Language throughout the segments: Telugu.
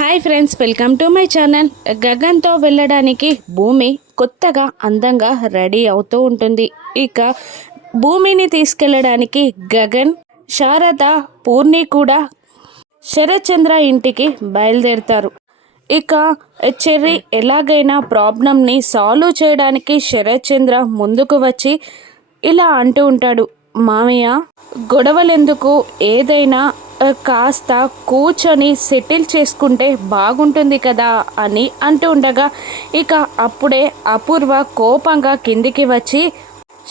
Hi friends, welcome to my channel. గగన్తో వెళ్ళడానికి భూమి కొత్తగా అందంగా రెడీ అవుతూ ఉంటుంది. ఇక భూమిని తీసుకెళ్ళడానికి గగన్, శారద, పూర్ణి కూడా శరత్చంద్ర ఇంటికి బయలుదేరుతారు. ఇక చెర్రీ ఎలాగైనా ప్రాబ్లంని సాల్వ్ చేయడానికి శరత్చంద్ర ముందుకు వచ్చి ఇలా అంటూ ఉంటాడు, మామయ్య గొడవలెందుకు, ఏదైనా కాస్త కూర్చొని సెటిల్ చేసుకుంటే బాగుంటుంది కదా అని అంటూ ఉండగా ఇక అప్పుడే అపూర్వ కోపంగా కిందికి వచ్చి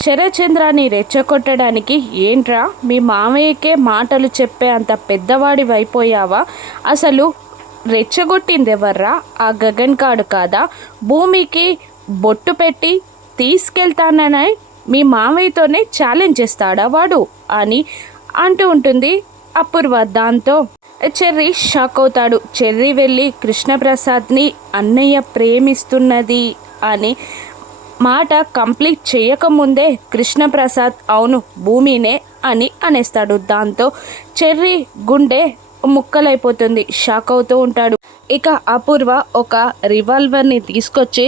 శరత్చంద్రాన్ని రెచ్చగొట్టడానికి, ఏంట్రా మీ మామయ్యకే మాటలు చెప్పే అంత పెద్దవాడివైపోయావా, అసలు రెచ్చగొట్టింది ఎవర్రా, ఆ గగన్ కాడు కాదా, భూమికి బొట్టు పెట్టి తీసుకెళ్తానని మీ మామయ్యతోనే ఛాలెంజ్ చేస్తాడా వాడు అని అంటూ ఉంటుంది అపూర్వ. దాంతో చెర్రీ షాక్ అవుతాడు. చెర్రీ వెళ్ళి కృష్ణప్రసాద్ని అన్నయ్య ప్రేమిస్తున్నది అని మాట కంప్లీట్ చేయకముందే కృష్ణప్రసాద్ అవును భూమినే అని అనేస్తాడు. దాంతో చెర్రీ గుండె ముక్కలైపోతుంది, షాక్ అవుతూ ఉంటాడు. ఇక అపూర్వ ఒక రివాల్వర్ని తీసుకొచ్చి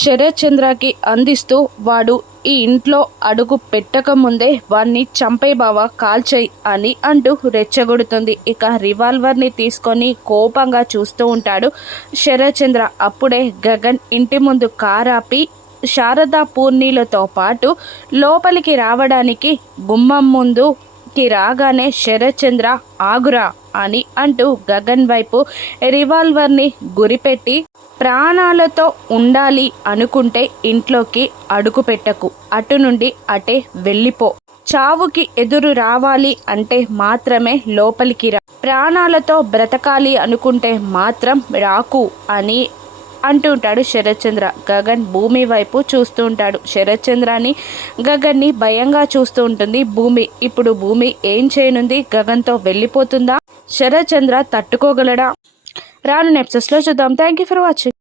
శరత్చంద్రకి అందిస్తూ, వాడు ఈ ఇంట్లో అడుగు పెట్టకముందే వాడిని చంపే బావా, కాల్చేయి అని అంటూ రెచ్చగొడుతుంది. ఇక రివాల్వర్ని తీసుకొని కోపంగా చూస్తూ ఉంటాడు శరత్చంద్ర. అప్పుడే గగన్ ఇంటి ముందు కారాపి శారదా పూర్ణిలతో పాటు లోపలికి రావడానికి గుమ్మం ముందుకి రాగానే శరత్చంద్ర ఆగురా అని అంటూ గగన్ వైపు రివాల్వర్ని గురిపెట్టి, ప్రాణాలతో ఉండాలి అనుకుంటే ఇంట్లోకి అడుగు పెట్టకు, అటు నుండి అటే వెళ్ళిపో, చావుకి ఎదురు రావాలి అంటే మాత్రమే లోపలికి రా, ప్రాణాలతో బ్రతకాలి అనుకుంటే మాత్రం రాకు అని అంటూ ఉంటాడు శరత్చంద్ర. గగన్ భూమి వైపు చూస్తూ ఉంటాడు. శరత్చంద్రాన్ని గగన్ని భయంగా చూస్తూ ఉంటుంది భూమి. ఇప్పుడు భూమి ఏం చేయనుంది, గగన్తో వెళ్ళిపోతుందా, శరత్చంద్ర తట్టుకోగలడా? రాను ఎపిసోడ్స్లో చూద్దాం. Thank you for watching.